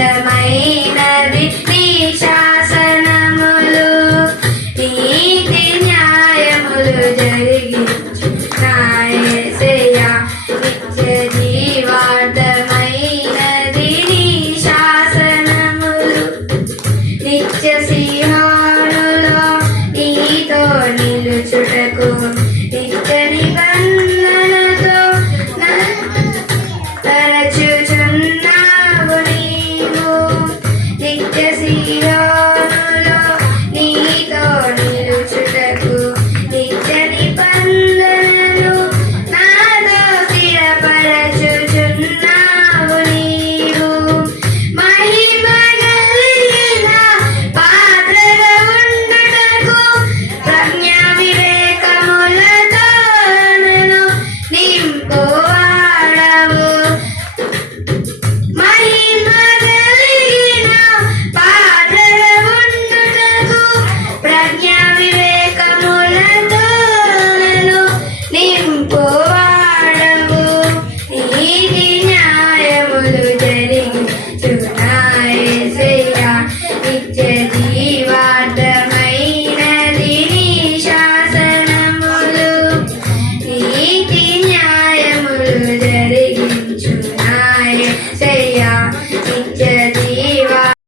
ఇష్టమైనది నీ శాసనములు, నీతి న్యాయములు జరిగించు నా యేసయ్యా. నిత్య జీవార్థమైనది నీ శాసనములు, నిత్య సియోనులో నీతో నిలుచుటకు నిత్య నిబంధనతో తరచుచున్నావు నీవు. నిత్య సియోనులో నీతో నిలుచుటకు నిత్య నిబంధనలు నాతో స్థిరపరచుచున్నావు నీవు. మహిమ కలిగిన పాత్రగా ఉండుటకు ప్రజ్ఞ వివేకములతో నన్ను నింపువాడవు. మహిమ కలిగిన పాత్రగా ఉండుటకు ప్రజ్ఞ వివేకములతో నన్ను నింపువాడవు. నీతి న్యాయములు జరిగించు నా యేసయ్యా.